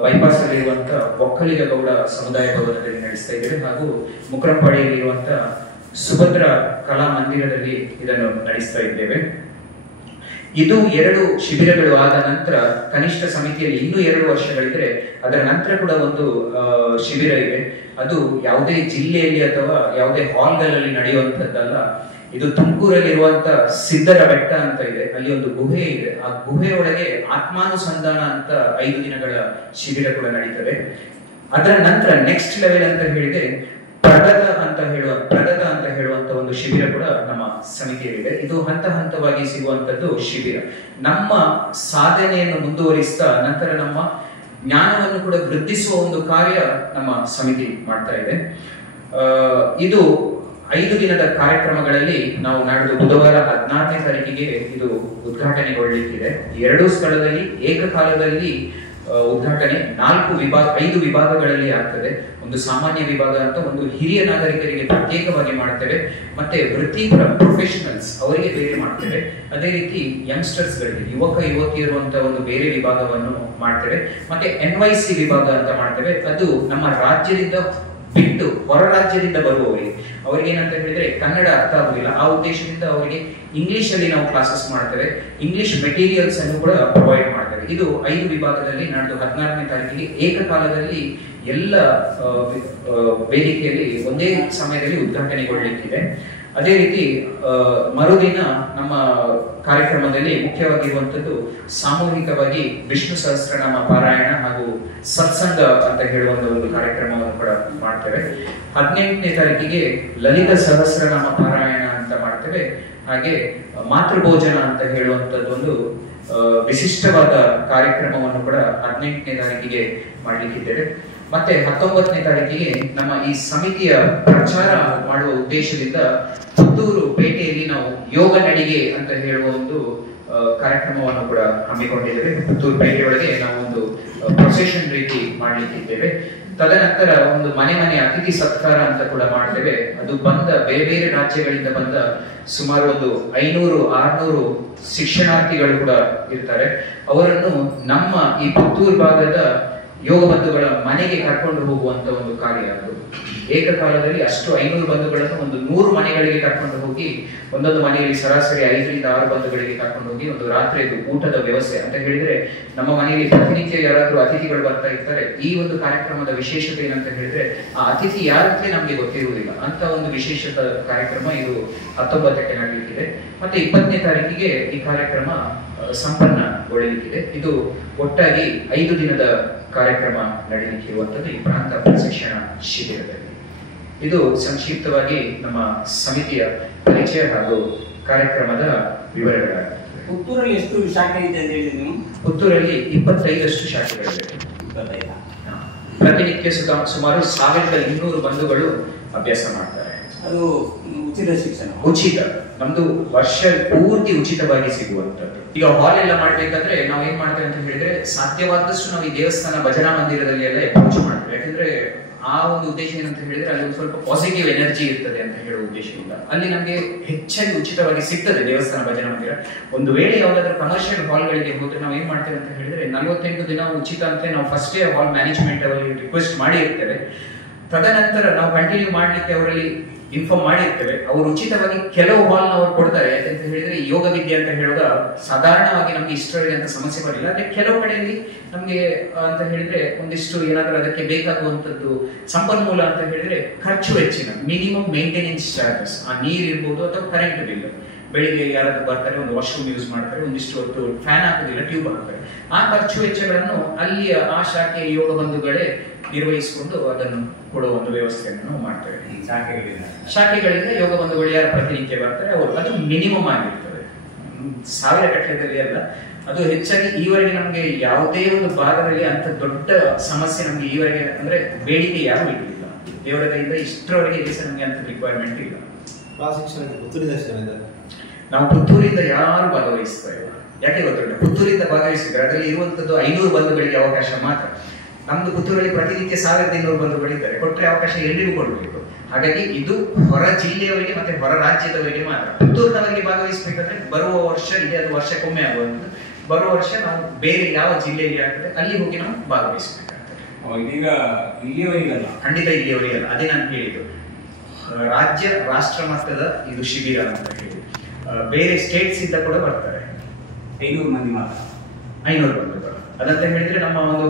ಬೈಪಾಸ್ ಅಲ್ಲಿ ಇರುವಂತಹ ಒಕ್ಕಲಿಗ ಗೌಡ ಸಮುದಾಯ ಭವನದಲ್ಲಿ ನಡೆಸ್ತಾ ಇದ್ದೇವೆ, ಹಾಗೂ ಮುಕ್ರಂಪಾಡಿಯಲ್ಲಿರುವಂತಹ ಸುಭದ್ರ ಕಲಾ ಮಂದಿರದಲ್ಲಿ ಇದನ್ನು ನಡೆಸ್ತಾ ಇದ್ದೇವೆ. ಇದು 2 ಶಿಬಿರಗಳು ಆದ ನಂತರ ಕನಿಷ್ಠ ಸಮಿತಿಯಲ್ಲಿ ಇನ್ನೂ 2 ವರ್ಷಗಳಿದ್ರೆ ಅದರ ನಂತರ ಕೂಡ ಒಂದು ಶಿಬಿರ ಇದೆ. ಅದು ಯಾವುದೇ ಜಿಲ್ಲೆಯಲ್ಲಿ ಅಥವಾ ಯಾವುದೇ ಹಾಲ್ಗಳಲ್ಲಿ ನಡೆಯುವಂತದ್ದಲ್ಲ. ಇದು ತುಮಕೂರಲ್ಲಿರುವಂತ ಸಿದ್ದರ ಬೆಟ್ಟ ಅಂತ ಇದೆ, ಅಲ್ಲಿ ಒಂದು ಗುಹೆ ಇದೆ. ಆ ಗುಹೆಯೊಳಗೆ ಆತ್ಮಾನುಸಂಧಾನ ಅಂತ 5 ದಿನಗಳ ಶಿಬಿರ ಕೂಡ ನಡೀತದೆ. ಅದರ ನಂತರ ನೆಕ್ಸ್ಟ್ ಲೆವೆಲ್ ಅಂತ ಹೇಳಿದೆ ಪ್ರಗತ ಅಂತ ಹೇಳುವಂತ ಒಂದು ಶಿಬಿರ ಕೂಡ ನಮ್ಮ ಸಮಿತಿಯಲ್ಲಿದೆ. ಇದು ಹಂತವಾಗಿ ಸಿಗುವಂತದ್ದು ಶಿಬಿರ. ನಮ್ಮ ಸಾಧನೆಯನ್ನು ಮುಂದುವರಿಸ್ತಾ ನಂತರ ನಮ್ಮ ಜ್ಞಾನವನ್ನು ಕೂಡ ವೃದ್ಧಿಸುವ ಒಂದು ಕಾರ್ಯ ನಮ್ಮ ಸಮಿತಿ ಮಾಡ್ತಾ ಇದೆ. ಇದು 5 ದಿನದ ಕಾರ್ಯಕ್ರಮಗಳಲ್ಲಿ ನಾವು ನಾಡಿದ್ದು ಬುಧವಾರ 16ನೇ ತಾರೀಕಿಗೆ ಇದು ಉದ್ಘಾಟನೆಗೊಳ್ಳಲಿಕ್ಕಿದೆ. 2 ಸ್ಥಳದಲ್ಲಿ ಏಕಕಾಲದಲ್ಲಿ ಉದ್ಘಾಟನೆ 5 ವಿಭಾಗಗಳಲ್ಲಿ ಆಗ್ತದೆ. ಒಂದು ಸಾಮಾನ್ಯ ವಿಭಾಗ ಅಂತ, ಒಂದು ಹಿರಿಯ ನಾಗರಿಕರಿಗೆ ಪ್ರತ್ಯೇಕವಾಗಿ ಮಾಡ್ತೇವೆ, ಮತ್ತೆ ವೃತ್ತಿಪರ ಪ್ರೊಫೆಷನಲ್ಸ್ ಅವರಿಗೆ ಬೇರೆ ಮಾಡ್ತೇವೆ. ಅದೇ ರೀತಿ ಯಂಗ್ಸ್ಟರ್ಸ್ ಗಳಿಗೆ, ಯುವಕ ಯುವತಿಯರು ಅಂತ ಒಂದು ಬೇರೆ ವಿಭಾಗವನ್ನು ಮಾಡ್ತೇವೆ. ಮತ್ತೆ NYC ವಿಭಾಗ ಅಂತ ಮಾಡ್ತೇವೆ. ಅದು ನಮ್ಮ ರಾಜ್ಯದಿಂದ ಬಿಟ್ಟು ಹೊರ ರಾಜ್ಯದಿಂದ ಬರುವವರಿಗೆ, ಅವರಿಗೆ ಏನಂತ ಹೇಳಿದ್ರೆ ಕನ್ನಡ ಅರ್ಥ ಆಗುದಿಲ್ಲ, ಆ ಉದ್ದೇಶದಿಂದ ಅವರಿಗೆ ಇಂಗ್ಲಿಷ್ ಅಲ್ಲಿ ನಾವು ಕ್ಲಾಸಸ್ ಮಾಡ್ತೇವೆ. ಇಂಗ್ಲಿಷ್ ಮೆಟೀರಿಯಲ್ಸ್ ಅನ್ನು ಕೂಡ ಪ್ರೊವೈಡ್ ಮಾಡ್ತೇವೆ. ಇದು 5 ವಿಭಾಗದಲ್ಲಿ ನಾಡ್ದು 16ನೇ ತಾರೀಕಿಗೆ ಏಕಕಾಲದಲ್ಲಿ ಎಲ್ಲ ವೇದಿಕೆಯಲ್ಲಿ ಒಂದೇ ಸಮಯದಲ್ಲಿ ಉದ್ಘಾಟನೆಗೊಳ್ಳಲಿಕ್ಕಿದೆ. ಅದೇ ರೀತಿ ಮರುದಿನ ನಮ್ಮ ಕಾರ್ಯಕ್ರಮದಲ್ಲಿ ಮುಖ್ಯವಾಗಿರುವಂತದ್ದು ಸಾಮೂಹಿಕವಾಗಿ ವಿಷ್ಣು ಸಹಸ್ರನಾಮ ಪಾರಾಯಣ ಹಾಗೂ ಸತ್ಸಂಗ ಅಂತ ಹೇಳುವಂತ ಒಂದು ಕಾರ್ಯಕ್ರಮವನ್ನು ಕೂಡ ಮಾಡ್ತೇವೆ. 18ನೇ ತಾರೀಕಿಗೆ ಲಲಿತ ಸಹಸ್ರನಾಮ ಪಾರಾಯಣ ಅಂತ ಮಾಡ್ತೇವೆ. ಹಾಗೆ ಮಾತೃಭೋಜನ ಅಂತ ಹೇಳುವಂತದ್ದು ಒಂದು ವಿಶಿಷ್ಟವಾದ ಕಾರ್ಯಕ್ರಮವನ್ನು ಕೂಡ 18ನೇ ತಾರೀಕಿಗೆ ಮಾಡ್ಲಿಕ್ಕಿದ್ದೇವೆ. ಮತ್ತೆ 19ನೇ ತಾರೀಕಿಗೆ ನಮ್ಮ ಈ ಸಮಿತಿಯ ಪ್ರಚಾರ ಮಾಡುವ ಉದ್ದೇಶದಿಂದ ಪುತ್ತೂರು ಪೇಟೆಯಲ್ಲಿ ನಾವು ಯೋಗ ನಡಿಗೆ ಅಂತ ಹೇಳುವ ಒಂದು ಕಾರ್ಯಕ್ರಮವನ್ನು ಕೂಡ ಹಮ್ಮಿಕೊಂಡಿದ್ದೇವೆ. ಪುತ್ತೂರು ಪೇಟೆಯೊಳಗೆ ನಾವು ಒಂದು ಪ್ರೊಸೆಷನ್ ರೀತಿ ಮಾಡ್ಲಿಕ್ಕಿದ್ದೇವೆ. ತದನಂತರ ಒಂದು ಮನೆ ಅತಿಥಿ ಸತ್ಕಾರ ಅಂತ ಕೂಡ ಮಾಡ್ತೇವೆ. ಅದು ಬೇರೆ ಬೇರೆ ರಾಜ್ಯಗಳಿಂದ ಬಂದ ಸುಮಾರು ಒಂದು 500-600 ಶಿಕ್ಷಣಾರ್ಥಿಗಳು ಕೂಡ ಇರ್ತಾರೆ. ಅವರನ್ನು ನಮ್ಮ ಈ ಪುತ್ತೂರು ಭಾಗದ ಯೋಗ ಬಂಧುಗಳ ಮನೆಗೆ ಕರ್ಕೊಂಡು ಹೋಗುವಂತ ಒಂದು ಕಾರ್ಯ ಅದು. ಏಕಕಾಲದಲ್ಲಿ ಅಷ್ಟು 500 ಬಂಧುಗಳನ್ನು ಒಂದು 100 ಮನೆಗಳಿಗೆ ಕರ್ಕೊಂಡು ಹೋಗಿ, ಒಂದೊಂದು ಮನೆಯಲ್ಲಿ ಸರಾಸರಿ 5 ರಿಂದ 6 ಬಂಧುಗಳಿಗೆ ಕರ್ಕೊಂಡು ಹೋಗಿ ಒಂದು ರಾತ್ರಿದು ಊಟದ ವ್ಯವಸ್ಥೆ ಅಂತ ಹೇಳಿದ್ರೆ, ನಮ್ಮ ಮನೆಯಲ್ಲಿ ಪ್ರತಿನಿತ್ಯ ಯಾರಾದ್ರೂ ಅತಿಥಿಗಳು ಬರ್ತಾ ಇರ್ತಾರೆ. ಈ ಒಂದು ಕಾರ್ಯಕ್ರಮದ ವಿಶೇಷತೆ ಏನಂತ ಹೇಳಿದ್ರೆ, ಆ ಅತಿಥಿ ಯಾರಂತೆ ನಮ್ಗೆ ಗೊತ್ತಿರುವುದಿಲ್ಲ ಅಂತ ಒಂದು ವಿಶೇಷ ಕಾರ್ಯಕ್ರಮ ಇದು 19ಕ್ಕೆ ನಡೆಯಲಿಕ್ಕಿದೆ. ಮತ್ತೆ 20ನೇ ತಾರೀಕಿಗೆ ಈ ಕಾರ್ಯಕ್ರಮ ಸಂಪನ್ನಗೊಳ್ಳಲಿಕ್ಕಿದೆ. ಇದು ಒಟ್ಟಾಗಿ 5 ದಿನದ ಕಾರ್ಯಕ್ರಮ ನಡೆಯಲಿಕ್ಕಿರುವಂಥದ್ದು ಈ ಪ್ರಾಂತ ಪ್ರಶಿಕ್ಷಣ ಶಿಬಿರದಲ್ಲಿ. ಇದು ಸಂಕ್ಷಿಪ್ತವಾಗಿ ನಮ್ಮ ಸಮಿತಿಯ ಪರಿಚಯ ಹಾಗೂ ಕಾರ್ಯಕ್ರಮದ ವಿವರಗಳಾಗಿವೆ. ಪುತ್ತೂರಲ್ಲಿ ಎಷ್ಟು ಶಾಖೆ ಇದೆ ಅಂತ ಹೇಳಿದ್ರೆ ನೀವು? ಪುತ್ತೂರಲ್ಲಿ 25 ಶಾಖೆಗಳಿವೆ. ಪ್ರತಿನಿತ್ಯ ಸುಮಾರು 1200 ಬಂಧುಗಳು ಅಭ್ಯಾಸ ಮಾಡ್ತಾರೆ. ಅದು ಉಚಿತ ಶಿಕ್ಷಣ? ಉಚಿತ. ನಮ್ದು ವರ್ಷ ಪೂರ್ತಿ ಉಚಿತವಾಗಿ ಸಿಗುವಂತದ್ದು. ಈಗ ಹಾಲ್ ಎಲ್ಲ ಮಾಡ್ಬೇಕಾದ್ರೆ ನಾವು ಏನ್ ಮಾಡ್ತೇವೆ ಅಂತ ಹೇಳಿದ್ರೆ, ಸಾಧ್ಯವಾದಷ್ಟು ನಾವು ಈ ದೇವಸ್ಥಾನ ಭಜನಾ ಮಂದಿರದಲ್ಲಿ ಎಲ್ಲ ಅಪ್ರೋಚ್ ಮಾಡ್ತೇವೆ. ಯಾಕಂದ್ರೆ ಆ ಒಂದು ಉದ್ದೇಶ ಏನಂತ ಹೇಳಿದ್ರೆ, ಅಲ್ಲಿ ಒಂದು ಸ್ವಲ್ಪ ಪಾಸಿಟಿವ್ ಎನರ್ಜಿ ಇರ್ತದೆ ಅಂತ ಹೇಳುವ ಉದ್ದೇಶದಿಂದ ಅಲ್ಲಿ ನಮ್ಗೆ ಹೆಚ್ಚಾಗಿ ಉಚಿತವಾಗಿ ಸಿಗ್ತದೆ ದೇವಸ್ಥಾನ ಭಜನಾ ಮಂದಿರ. ಒಂದು ವೇಳೆ ಯಾವ್ದಾದ್ರು ಕಮರ್ಷಿಯಲ್ ಹಾಲ್ಗಳಿಗೆ ಹೋದ್ರೆ ನಾವು ಏನ್ ಮಾಡ್ತೇವೆ ಅಂತ ಹೇಳಿದ್ರೆ, 48 ದಿನ ಉಚಿತ ಅಂತ ನಾವು ಫಸ್ಟ್ ಹಾಲ್ ಮ್ಯಾನೇಜ್ಮೆಂಟ್ ಅವರಿಗೆ ರಿಕ್ವೆಸ್ಟ್ ಮಾಡಿ ಇರ್ತೇವೆ. ತದನಂತರ ನಾವು ಕಂಟಿನ್ಯೂ ಮಾಡ್ಲಿಕ್ಕೆ ಅವರಲ್ಲಿ ಇನ್ಫಾರ್ಮ್ ಮಾಡಿರ್ತೇವೆ. ಅವರು ಉಚಿತವಾಗಿ ಕೆಲವು ಹಾಲ್ ನ ಅವ್ರು ಕೊಡ್ತಾರೆ. ಯಾಕಂತ ಹೇಳಿದ್ರೆ ಯೋಗ ವಿದ್ಯೆ ಅಂತ ಹೇಳುವಾಗ ಸಾಧಾರಣವಾಗಿ ನಮ್ಗೆ ಇಷ್ಟರವರೆಗೆ ಅಂತ ಸಮಸ್ಯೆ ಬರಲಿಲ್ಲ. ಅದೇ ಕೆಲವು ಕಡೆಯಲ್ಲಿ ನಮ್ಗೆ ಅಂತ ಹೇಳಿದ್ರೆ ಒಂದಿಷ್ಟು ಏನಾದ್ರೂ ಅದಕ್ಕೆ ಬೇಕಾಗುವಂತದ್ದು ಸಂಪನ್ಮೂಲ ಅಂತ ಹೇಳಿದ್ರೆ ಖರ್ಚು ಹೆಚ್ಚಿನ, ಮಿನಿಮಮ್ ಮೇಂಟೆನೆನ್ಸ್ ಚಾರ್ಜಸ್, ಆ ನೀರ್ ಇರ್ಬೋದು ಅಥವಾ ಕರೆಂಟ್ ಬಿಲ್. ಬೆಳಿಗ್ಗೆ ಯಾರಾದ್ರೂ ಬರ್ತಾರೆ, ಒಂದು ವಾಶ್ರೂಮ್ ಯೂಸ್ ಮಾಡ್ತಾರೆ, ಒಂದಿಷ್ಟು ಹೊತ್ತು ಫ್ಯಾನ್ ಹಾಕೋದಿಲ್ಲ, ಟ್ಯೂಬ್ ಹಾಕ್ತಾರೆ. ಆ ಖರ್ಚು ವೆಚ್ಚಗಳನ್ನು ಅಲ್ಲಿಯ ಆ ಶಾಖೆಯ ಯೋಗ ಬಂಧುಗಳೇ ನಿರ್ವಹಿಸಿಕೊಂಡು ಅದನ್ನು ಕೊಡುವ ಒಂದು ವ್ಯವಸ್ಥೆಯನ್ನು ನಾವು ಮಾಡ್ತೇವೆ. ಶಾಖೆಗಳಿಂದ ಯೋಗ ಬಂಧುಗಳು ಯಾರು ಪ್ರತಿನಿತ್ಯ ಬರ್ತಾರೆ ಅವರು, ಅದು ಮಿನಿಮಮ್ ಆಗಿರ್ತದೆ, 1000 ಕಟ್ಟಲೆದಲ್ಲಿ ಅಲ್ಲ. ಅದು ಹೆಚ್ಚಾಗಿ ಈವರೆಗೆ ನಮ್ಗೆ ಯಾವುದೇ ಒಂದು ಭಾಗದಲ್ಲಿ ಅಂತ ದೊಡ್ಡ ಸಮಸ್ಯೆ ನಮ್ಗೆ ಈವರೆಗೆ ಅಂದ್ರೆ ಬೇಡಿಕೆ ಯಾರು ಇರಲಿಲ್ಲ. ದೇವರ ಕೈಯಿಂದ ಇಷ್ಟರವರೆಗೆ ಇಲ್ಲಿ ನಮ್ಗೆ ಅಂತ ರಿಕ್ವೈರ್ಮೆಂಟ್ ಇಲ್ಲ. ನಾವು ಪುತ್ತೂರಿಂದ ಯಾರು ಭಾಗವಹಿಸ್ತಾ ಇಲ್ಲ. ಯಾಕೆ ಗೊತ್ತಿಲ್ಲ, ಪುತ್ತೂರಿಂದ ಭಾಗವಹಿಸಿದ್ರೆ ಅದರಲ್ಲಿ ಇರುವಂತದ್ದು 500 ಬಂಧುಗಳಿಗೆ ಅವಕಾಶ ಮಾತ್ರ. ನಮ್ದು ಪುತ್ತೂರಲ್ಲಿ ಪ್ರತಿನಿತ್ಯ 1200 ಬಂಧುಗಳಿದ್ದಾರೆ. ಕೊಟ್ಟರೆ ಅವಕಾಶ ಎಲ್ರಿಗೂ ಕೊಡಬೇಕು. ಹಾಗಾಗಿ ಇದು ಹೊರ ಜಿಲ್ಲೆಯವರಿಗೆ ಮತ್ತೆ ಹೊರ ರಾಜ್ಯದವರಿಗೆ ಮಾತ್ರ. ಪುತ್ತೂರಿನವರಿಗೆ ಭಾಗವಹಿಸಬೇಕಾದ್ರೆ ಬರುವ ವರ್ಷ ಇದೆ, ಅದು ವರ್ಷಕ್ಕೊಮ್ಮೆ ಆಗುವಂಥದ್ದು. ಬರುವ ವರ್ಷ ನಾವು ಬೇರೆ ಯಾವ ಜಿಲ್ಲೆಯಲ್ಲಿ ಆಗ್ತದೆ ಅಲ್ಲಿ ಹೋಗಿ ನಾವು ಭಾಗವಹಿಸಬೇಕಾಗ್ತದೆ. ಈಗ ಇಲ್ಲಿಯವರಿಗಲ್ಲ, ಖಂಡಿತ ಇಲ್ಲಿಯವರಿಗಲ್ಲ. ಅದೇ ನಾನು ಹೇಳಿದ್ದು, ರಾಜ್ಯ ರಾಷ್ಟ್ರ ಮಟ್ಟದ ಇದು ಶಿಬಿರ ಅಂತ ಹೇಳಿ ಬೇರೆ ಸ್ಟೇಟ್ಸ್ ಇಂದ ಕೂಡ ಬರ್ತಾರೆ. 500 ಮಂದಿ ಮಾತ್ರ, 500 ಬಂಧುಗಳು. ಅದಂತ ಹೇಳಿದ್ರೆ ನಮ್ಮ ಒಂದು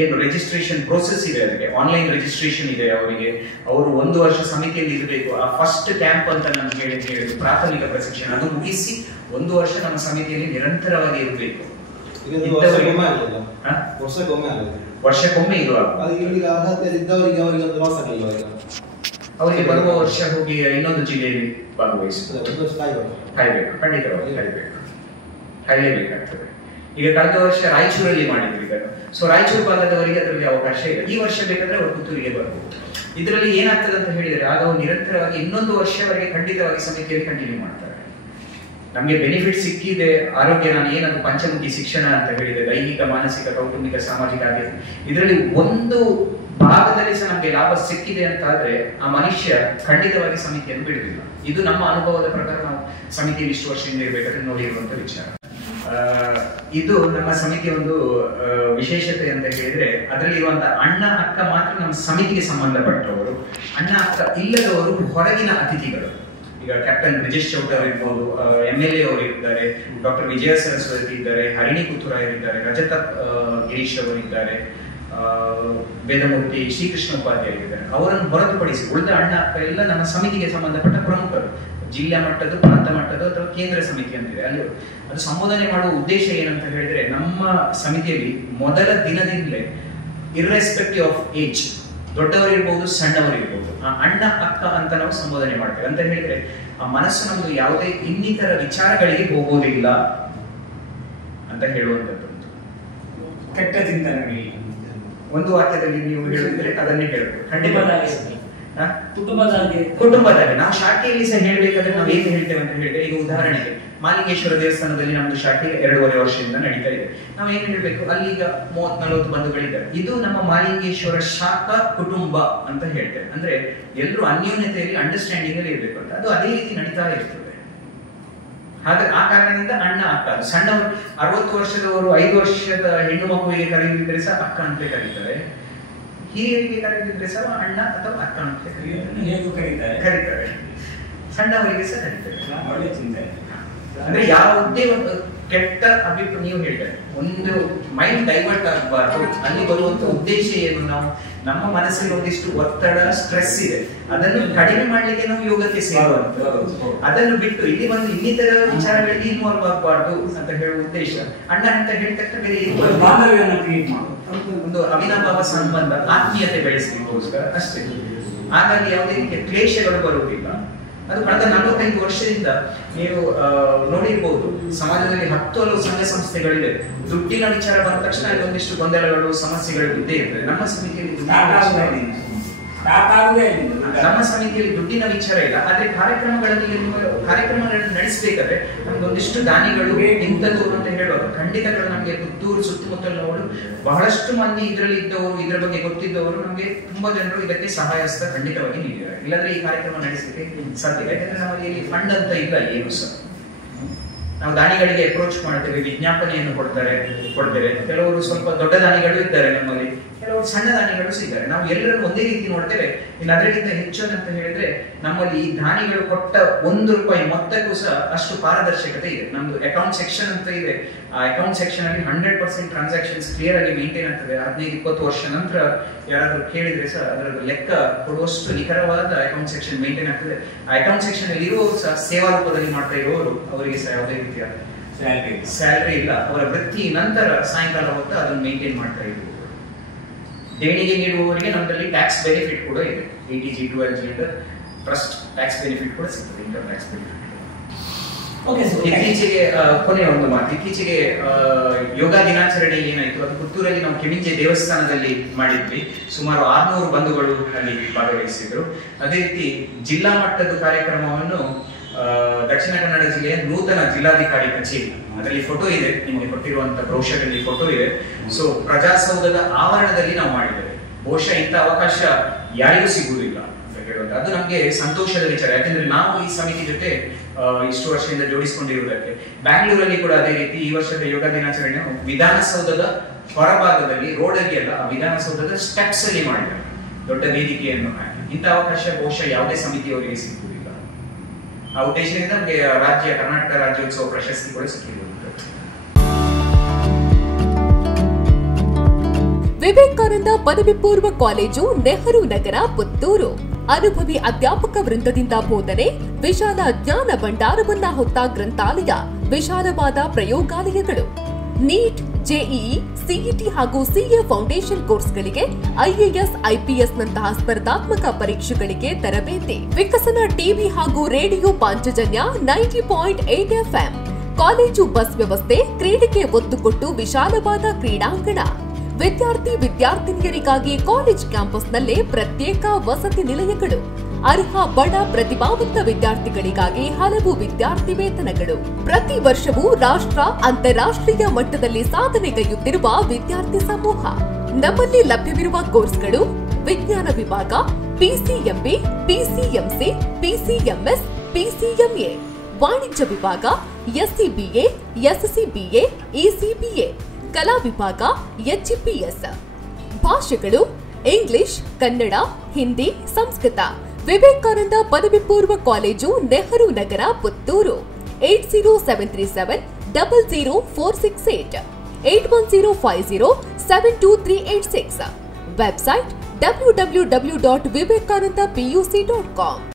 ಏನು ರಿಜಿಸ್ಟ್ರೇಷನ್ ಪ್ರೋಸೆಸ್ ಇದೆ, ಅದಕ್ಕೆ ಆನ್ಲೈನ್ ರಿಜಿಸ್ಟ್ರೇಷನ್ ಇದೆ. ಅವರಿಗೆ ಅವರು 1 ವರ್ಷ ಸಮಿತಿಯಲ್ಲಿ ಇರಬೇಕು. ಆ ಫಸ್ಟ್ ಕ್ಯಾಂಪ್ ಅಂತ ನಾನು ಹೇಳಿದ್ದು ಪ್ರಾಥಮಿಕ ಪ್ರಶಿಕ್ಷಣ, ಅದು ಮುಗಿಸಿ 1 ವರ್ಷ ನಮ್ಮ ಸಮಿತಿಯಲ್ಲಿ ನಿರಂತರವಾಗಿ ಇರಬೇಕು. ವರ್ಷಕ್ಕೊಮ್ಮೆ ಇರುವಾಗ ಅವರಿಗೆ ಬರುವ ವರ್ಷ ಹೋಗಿ ಇನ್ನೊಂದು ಜಿಲ್ಲೆಯಲ್ಲಿ ಭಾಗವಹಿಸಬೇಕು. ಖಂಡಿತವಾಗಿ ಕಾಯಲೇಬೇಕಾಗ್ತದೆ. ಈಗ ಕಳೆದ ವರ್ಷ ರಾಯಚೂರಲ್ಲಿ ಮಾಡಿದ್ರು ಇದನ್ನು. ಸೊ ರಾಯಚೂರು ಭಾಗದವರಿಗೆ ಅದರಲ್ಲಿ ಅವಕಾಶ ಇಲ್ಲ. ಈ ವರ್ಷ ಬೇಕಾದ್ರೆ ಅವರು ಪುತ್ತೂರಿಗೆ ಬರ್ಬೋದು. ಇದರಲ್ಲಿ ಏನಾಗ್ತದೆ ಅಂತ ಹೇಳಿದ್ರೆ, ಆಗ ಅವರು ನಿರಂತರವಾಗಿ ಇನ್ನೊಂದು ವರ್ಷವರೆಗೆ ಖಂಡಿತವಾಗಿ ಸಮಿತಿಯಲ್ಲಿ ಕಂಟಿನ್ಯೂ ಮಾಡ್ತಾರೆ. ನಮ್ಗೆ ಬೆನಿಫಿಟ್ ಸಿಕ್ಕಿದೆ. ಆರೋಗ್ಯ, ನಾನು ಏನದು ಪಂಚಮುಖಿ ಶಿಕ್ಷಣ ಅಂತ ಹೇಳಿದೆ, ದೈಹಿಕ, ಮಾನಸಿಕ, ಕೌಟುಂಬಿಕ, ಸಾಮಾಜಿಕ ಆದ್ಯತೆ, ಇದರಲ್ಲಿ ಒಂದು ಭಾಗದಲ್ಲಿ ಸಹ ನಮ್ಗೆ ಲಾಭ ಸಿಕ್ಕಿದೆ ಅಂತ ಆದ್ರೆ ಆ ಮನುಷ್ಯ ಖಂಡಿತವಾಗಿ ಸಮಿತಿಯನ್ನು ಬಿಡುವುದಿಲ್ಲ. ಇದು ನಮ್ಮ ಅನುಭವದ ಪ್ರಕಾರ ನಾವು ಸಮಿತಿಯಲ್ಲಿ ಇಷ್ಟು ವರ್ಷದಿಂದ ಇರಬೇಕಾದ್ರೆ ನೋಡಿರುವಂತ ವಿಚಾರ. ಇದು ನಮ್ಮ ಸಮಿತಿಯ ಒಂದು ವಿಶೇಷತೆ ಅಂತ ಹೇಳಿದ್ರೆ, ಅದರಲ್ಲಿ ಇರುವಂತಹ ಅಣ್ಣ ಅಕ್ಕ ಮಾತ್ರ ನಮ್ಮ ಸಮಿತಿಗೆ ಸಂಬಂಧಪಟ್ಟವರು. ಅಣ್ಣ ಅಕ್ಕ ಇಲ್ಲದವರು ಹೊರಗಿನ ಅತಿಥಿಗಳು. ಈಗ ಕ್ಯಾಪ್ಟನ್ ಬ್ರಿಜೇಶ್ ಚೌಟರ್ ಇರ್ಬೋದು, MLA ಅವರು ಇದ್ದಾರೆ, ಡಾಕ್ಟರ್ ವಿಜಯ ಸರಸ್ವತಿ ಇದ್ದಾರೆ, ಹರಿಣಿ ಪುತ್ತೂರಾಯರಿದ್ದಾರೆ, ರಜತ ಗಿರೀಶ್ ಅವರಿದ್ದಾರೆ, ವೇದಮೂರ್ತಿ ಶ್ರೀಕೃಷ್ಣ ಉಪಾಧ್ಯಾಯ ಇದ್ದಾರೆ. ಅವರನ್ನು ಹೊರತುಪಡಿಸಿ ಉಳಿದ ಅಣ್ಣ ಅಕ್ಕ ಎಲ್ಲ ನಮ್ಮ ಸಮಿತಿಗೆ ಸಂಬಂಧಪಟ್ಟ ಪ್ರಮುಖರು. ಜಿಲ್ಲಾ ಮಟ್ಟದ, ಪ್ರಾಂತ ಮಟ್ಟದ ಅಥವಾ ಕೇಂದ್ರ ಸಮಿತಿ ಅಂತಿದೆ, ಅಲ್ಲಿ ಅದು ಸಂಬೋಧನೆ ಮಾಡುವ ಉದ್ದೇಶ ಏನಂತ ಹೇಳಿದ್ರೆ, ನಮ್ಮ ಸಮಿತಿಯಲ್ಲಿ ಮೊದಲ ದಿನದಿಂದಲೇ ಇರ್ರೆಸ್ಪೆಕ್ಟಿವ್ ಆಫ್ ಏಜ್, ದೊಡ್ಡವರಿರ್ಬೋದು ಸಣ್ಣವರಿರ್ಬೋದು, ಆ ಅಣ್ಣ ಅಕ್ಕ ಅಂತ ನಾವು ಸಂಬೋಧನೆ ಮಾಡ್ತೇವೆ. ಅಂತ ಹೇಳಿದ್ರೆ ಆ ಮನಸ್ಸು ನಮ್ದು ಯಾವುದೇ ಇನ್ನಿತರ ವಿಚಾರಗಳಿಗೆ ಹೋಗೋದಿಲ್ಲ ಅಂತ ಹೇಳುವಂಥದ್ದು. ಕೆಟ್ಟ ಚಿಂತನೆಗಳಿಗೆ ಒಂದು ವಾಕ್ಯದಲ್ಲಿ ನೀವು ಹೇಳಿದ್ರೆ ಅದನ್ನೇ ಹೇಳಬೇಕು. ಖಂಡಿತ ಕುಟುಂಬದಲ್ಲಿ ನಾವು ಶಾಖೆಯಲ್ಲಿ ಸಹ ಹೇಳ್ಬೇಕಾದ್ರೆ ನಾವು ಏನು ಹೇಳ್ತೇವೆ ಅಂತ ಹೇಳಿದ್ರೆ, ಈಗ ಉದಾಹರಣೆಗೆ ಮಾಲಿಂಗೇಶ್ವರ ದೇವಸ್ಥಾನದಲ್ಲಿ ನಮ್ದು ಶಾಖೆ 2.5 ವರ್ಷದಿಂದ ನಡೀತಾ ಇದೆ. ನಾವು ಏನ್ ಹೇಳ್ಬೇಕು, ಅಲ್ಲಿ ಈಗ 30-40 ಬಂಧುಗಳಿದ್ದಾರೆ. ಇದು ನಮ್ಮ ಮಾಲಿಂಗೇಶ್ವರ ಶಾಖಾ ಕುಟುಂಬ ಅಂತ ಹೇಳ್ತೇವೆ. ಅಂದ್ರೆ ಎಲ್ಲರೂ ಅನ್ಯೋನ್ಯತೆಯಲ್ಲಿ, ಅಂಡರ್ಸ್ಟ್ಯಾಂಡಿಂಗ್ ಅಲ್ಲಿ ಇರ್ಬೇಕು ಅಂತ. ಅದು ಅದೇ ರೀತಿ ನಡೀತಾ ಇರ್ತದೆ. ಹಾಗೆ ಆ ಕಾರಣದಿಂದ ಅಣ್ಣ ಅಕ್ಕ. ಸಣ್ಣವರು 60 ವರ್ಷದವರು 5 ವರ್ಷದ ಹೆಣ್ಣು ಮಗುವಿಗೆ ಕರೆಯುತ್ತಿದ್ರೆ ಸಹ ಅಕ್ಕ ಅಂತ ಕರೀತಾರೆ, ಹಿರಿಯರಿಗೆ ಕರೆಯುತ್ತಿದ್ರೆ ಸಹ ಅಣ್ಣ ಅಥವಾ ಅಕ್ಕ ಅಂತ ಕರೀತಾರೆ, ಸಣ್ಣವರಿಗೆ ಸಹ ಕರೀತಾರೆ. ಒಳ್ಳೆ ಚಿಂತನೆ. ಅಂದ್ರೆ ಯಾವುದೇ ಒಂದು ಕೆಟ್ಟ ಅಭಿಪ್ರಾಯ, ನೀವು ಹೇಳ್ತಾರೆ ಒಂದು ಮೈಂಡ್ ಡೈವರ್ಟ್ ಆಗಬಾರ್ದು. ಅಲ್ಲಿ ಬರುವಂತ ಉದ್ದೇಶ ಏನು, ನಾವು ನಮ್ಮ ಮನಸ್ಸಿನ ಒಂದಿಷ್ಟು ಒತ್ತಡ, ಸ್ಟ್ರೆಸ್ ಇದೆ, ಅದನ್ನು ಕಡಿಮೆ ಮಾಡ್ಲಿಕ್ಕೆ ನಾವು ಯೋಗಕ್ಕೆ ಸೇರುವಂತದ್ದು. ಅದನ್ನು ಬಿಟ್ಟು ಇಲ್ಲಿ ಒಂದು ಇನ್ನಿತರ ವಿಚಾರಗಳಿಗೆ ಇನ್ವಾಲ್ವ್ ಆಗಬಾರ್ದು ಅಂತ ಹೇಳುವ ಉದ್ದೇಶ. ಅಣ್ಣ ಅಂತ ಹೇಳ್ತಕ್ಕ ಬೇರೆ ಒಂದು ಅವಿನಾಭಾವ ಸಂಬಂಧ, ಆತ್ಮೀಯತೆ ಬೆಳೆಸಲಿಕ್ಕೋಸ್ಕರ ಅಷ್ಟೇ. ಹಾಗಾಗಿ ಯಾವುದೇ ರೀತಿಯ ಕ್ಲೇಶಗಳು ಬರುವುದಿಲ್ಲ. ಅದು ಕಳೆದ 45 ವರ್ಷದಿಂದ ನೀವು ನೋಡಿರ್ಬಹುದು, ಸಮಾಜದಲ್ಲಿ 10 ಹಲವು ಸಂಘ ಸಂಸ್ಥೆಗಳಿವೆ. ದುಡ್ಡಿನ ವಿಚಾರ ಬಂದ ತಕ್ಷಣ ಒಂದಿಷ್ಟು ಗೊಂದಲಗಳು, ಸಮಸ್ಯೆಗಳು ಇದ್ದೇ ಇರ್ತದೆ. ನಮ್ಮ ಸಮಿತಿಯಲ್ಲಿ ದುಡ್ಡಿನ ವಿಚಾರ ಇಲ್ಲ. ಆದ್ರೆ ಕಾರ್ಯಕ್ರಮಗಳನ್ನು ನಡೆಸಬೇಕಾದ್ರೆ ನಮ್ಗೆ ಒಂದಿಷ್ಟು ದಾನಿಗಳು ಇಂಥದ್ದು ಅಂತ ಹೇಳುವಾಗ ಖಂಡಿತಗಳು ನಮ್ಗೆ ಪುತ್ತೂರು ಸುತ್ತಮುತ್ತಲಿನವರು ಬಹಳಷ್ಟು ಮಂದಿ ಇದರಲ್ಲಿ ಇದ್ದವರು, ಇದರ ಬಗ್ಗೆ ಗೊತ್ತಿದ್ದವರು, ನಮ್ಗೆ ತುಂಬಾ ಜನರು ಇದಕ್ಕೆ ಸಹಾಯ ಹಸ್ತ ಖಂಡಿತವಾಗಿ ನೀಡಿದ್ದಾರೆ. ಇಲ್ಲಾಂದ್ರೆ ಈ ಕಾರ್ಯಕ್ರಮ ನಡೆಸಲಿಕ್ಕೆ ಸಾಧ್ಯ. ಯಾಕಂದ್ರೆ ನಮಗೆ ಇಲ್ಲಿ ಫಂಡ್ ಅಂತ ಇಲ್ಲ ಏನು ಸಹ. ನಾವು ದಾನಿಗಳಿಗೆ ಅಪ್ರೋಚ್ ಮಾಡ್ತೇವೆ, ವಿಜ್ಞಾಪನೆಯನ್ನು ಕೊಡ್ತೇವೆ. ಕೆಲವರು ಸ್ವಲ್ಪ ದೊಡ್ಡ ದಾನಿಗಳು ಇದ್ದಾರೆ ನಮ್ಮಲ್ಲಿ, ಕೆಲವರು ಸಣ್ಣ ದಾನಿಗಳು ಸಿಗ್ತಾರೆ. ನಾವು ಎಲ್ಲರನ್ನು ಒಂದೇ ರೀತಿ ನೋಡ್ತೇವೆ. ಇನ್ನು ಅದಕ್ಕಿಂತ ಹೆಚ್ಚು ಅಂತ ಹೇಳಿದ್ರೆ ನಮ್ಮಲ್ಲಿ ಈ ದಾನಿಗಳು ಕೊಟ್ಟ ₹1 ಮೊತ್ತಕ್ಕೂ ಸಹ ಅಷ್ಟು ಪಾರದರ್ಶಕತೆ ಇದೆ. ನಮ್ದು ಅಕೌಂಟ್ ಸೆಕ್ಷನ್ ಅಂತ ಇದೆ. ಆ ಅಕೌಂಟ್ ಸೆಕ್ಷನ್ ಅಲ್ಲಿ 100% ಟ್ರಾನ್ಸಾಕ್ಷನ್ಸ್ ಕ್ಲಿಯರ್ ಆಗಿ ಮೇಂಟೈನ್ ಆಗ್ತದೆ. 15-20 ವರ್ಷ ನಂತರ ಯಾರಾದ್ರೂ ಕೇಳಿದ್ರೆ ಸಹ ಅದರ ಲೆಕ್ಕ ಕೊಡುವಷ್ಟು ನಿಖರವಾದ ಅಕೌಂಟ್ ಸೆಕ್ಷನ್ ಮೇಂಟೈನ್ ಆಗ್ತದೆ. ಆ ಅಕೌಂಟ್ ಸೆಕ್ಷನ್ ಅಲ್ಲಿ ಇರುವವರು ಸಹ ಸೇವಾ ರೂಪದಲ್ಲಿ ಮಾಡ್ತಾ ಇರುವವರು, ಅವರಿಗೆ ಸಹ ಯಾವುದೇ ರೀತಿಯ ಸ್ಯಾಲರಿ ಇಲ್ಲ. ಅವರ ವೃತ್ತಿ ನಂತರ ಸಾಯಂಕಾಲ ಹೊತ್ತು ಅದನ್ನು ಮೇಂಟೈನ್ ಮಾಡ್ತಾ ಇರುವುದು. ದೇಣಿಗೆ ನೀಡುವವರಿಗೆ ನಮ್ಮಲ್ಲಿ ಟ್ಯಾಕ್ಸ್ ಬೆನಿಫಿಟ್ ಕೂಡ ಇದೆ. 80G 12G ಅಂತ ಟ್ರಸ್ಟ್ ಟ್ಯಾಕ್ಸ್ ಬೆನಿಫಿಟ್ ಕೂಡ ಸಿಗ್ತದೆ, ಇನ್ಕಮ್ ಟ್ಯಾಕ್ಸ್ ಬೆನಿಫಿಟ್. ಇತ್ತೀಚೆಗೆ ಕೊನೆಯ ಒಂದು ಮಾತು, ಇತ್ತೀಚೆಗೆ ಯೋಗ ದಿನಾಚರಣೆ ಏನಾಯ್ತು, ಅದು ಪುತ್ತೂರಲ್ಲಿ ನಾವು ಕೆಮಿಂಜೆ ದೇವಸ್ಥಾನದಲ್ಲಿ ಮಾಡಿದ್ವಿ. ಸುಮಾರು 600 ಬಂಧುಗಳು ಅಲ್ಲಿ ಭಾಗವಹಿಸಿದ್ರು. ಅದೇ ರೀತಿ ಜಿಲ್ಲಾ ಮಟ್ಟದ ಕಾರ್ಯಕ್ರಮವನ್ನು ದಕ್ಷಿಣ ಕನ್ನಡ ಜಿಲ್ಲೆಯ ನೂತನ ಜಿಲ್ಲಾಧಿಕಾರಿ ಕಚೇರಿ, ಅದರಲ್ಲಿ ಫೋಟೋ ಇದೆ, ನಿಮಗೆ ಕೊಟ್ಟಿರುವಂತ ಬ್ರೋಷರ್ ಅಲ್ಲಿ ಫೋಟೋ ಇದೆ. ಸೊ ಪ್ರಜಾಸೌಧದ ಆವರಣದಲ್ಲಿ ನಾವು ಮಾಡಿದ್ದೇವೆ. ಬಹುಶಃ ಇಂಥ ಅವಕಾಶ ಯಾರಿಗೂ ಸಿಗುವುದಿಲ್ಲ ಅಂತ ಹೇಳುವಂತ, ಅದು ನಮ್ಗೆ ಸಂತೋಷದ ವಿಚಾರ. ಯಾಕಂದ್ರೆ ನಾವು ಈ ಸಮಿತಿ ಜೊತೆ ಇಷ್ಟು ವರ್ಷದಿಂದ ಜೋಡಿಸಿಕೊಂಡಿರುವುದಕ್ಕೆ. ಬ್ಯಾಂಗ್ಳೂರಲ್ಲಿ ಕೂಡ ಅದೇ ರೀತಿ ಈ ವರ್ಷದ ಯೋಗ ದಿನಾಚರಣೆ ವಿಧಾನಸೌಧದ ಹೊರಭಾಗದಲ್ಲಿ, ರೋಡಲ್ಲಿ ಅಲ್ಲ, ವಿಧಾನಸೌಧದ ಸ್ಟೆಪ್ಸ್ ಅಲ್ಲಿ ಮಾಡಿದ್ದಾರೆ, ದೊಡ್ಡ ವೇದಿಕೆಯನ್ನು ಹಾಕಿ. ಇಂಥ ಅವಕಾಶ ಬಹುಶಃ ಯಾವುದೇ ಸಮಿತಿಯವರಿಗೆ ಸಿಗುವುದಿಲ್ಲ. ಆ ಉದ್ದೇಶದಿಂದ ನಮಗೆ ಕರ್ನಾಟಕ ರಾಜ್ಯೋತ್ಸವ ಪ್ರಶಸ್ತಿ ಕೂಡ ಸಿಕ್ಕಿರುವುದು. ವಿವೇಕಾನಂದ ಪದವಿ ಪೂರ್ವ ಕಾಲೇಜು, ನೆಹರು ನಗರ, ಪುತ್ತೂರು. ಅನುಭವಿ ಅಧ್ಯಾಪಕ ವೃಂದದಿಂದ ಬೋಧನೆ, ವಿಶಾಲ ಜ್ಞಾನ ಭಂಡಾರವನ್ನ ಹೊತ್ತ ಗ್ರಂಥಾಲಯ, ವಿಶಾಲವಾದ ಪ್ರಯೋಗಾಲಯಗಳು. ನೀಟ್, ಜೆಇಇ, ಸಿಇಟಿ ಹಾಗೂ ಸಿಎ ಫೌಂಡೇಶನ್ ಕೋರ್ಸ್ಗಳಿಗೆ, ಐಎಎಸ್, ಐಪಿಎಸ್ ನಂತಹ ಸ್ಪರ್ಧಾತ್ಮಕ ಪರೀಕ್ಷೆಗಳಿಗೆ ತರಬೇತಿ. ವಿಕಸನ ಟಿವಿ ಹಾಗೂ radio Panchajanya 90.8 FM. College bus ವ್ಯವಸ್ಥೆ, ಕ್ರೀಡೆಗೆ ಒತ್ತು ಕೊಟ್ಟು ವಿಶಾಲವಾದ ಕ್ರೀಡಾಂಗಣ. ವಿದ್ಯಾರ್ಥಿನಿಯರಿಗಾಗಿ ಕಾಲೇಜ್ ಕ್ಯಾಂಪಸ್ನಲ್ಲೇ ಪ್ರತ್ಯೇಕ ವಸತಿ ನಿಲಯಗಳು. ಅರ್ಹ ಬಡ ಪ್ರತಿಭಾವಂತ ವಿದ್ಯಾರ್ಥಿಗಳಿಗಾಗಿ ಹಲವು ವಿದ್ಯಾರ್ಥಿ ವೇತನಗಳು. ಪ್ರತಿ ವರ್ಷವೂ ರಾಷ್ಟ್ರ, ಅಂತಾರಾಷ್ಟ್ರೀಯ ಮಟ್ಟದಲ್ಲಿ ಸಾಧನೆಗೈಯುತ್ತಿರುವ ವಿದ್ಯಾರ್ಥಿ ಸಮೂಹ. ನಮ್ಮಲ್ಲಿ ಲಭ್ಯವಿರುವ ಕೋರ್ಸ್ಗಳು: ವಿಜ್ಞಾನ ವಿಭಾಗ, ಪಿಸಿಎಂಬಿ, ಪಿಸಿಎಂಸಿ, ಪಿಸಿಎಂಎಸ್, ಪಿಸಿಎಂಎ. ವಾಣಿಜ್ಯ ವಿಭಾಗ ಎಸ್ಸಿಬಿಎ, ಎಸ್ಸಿಬಿಎ, ಇಸಿಬಿಎ. ಕಲಾ ವಿಭಾಗ ಎಚ್ಇಪಿಎಸ್. ಭಾಷೆಗಳು ಇಂಗ್ಲಿಷ್, ಕನ್ನಡ, ಹಿಂದಿ, ಸಂಸ್ಕೃತ. ವಿವೇಕಾನಂದ ಪದವಿ ಪೂರ್ವ college, Nehru Nagar, Puttur. 80737 00468 81050 72386. Website www.vivekanandapuc.com.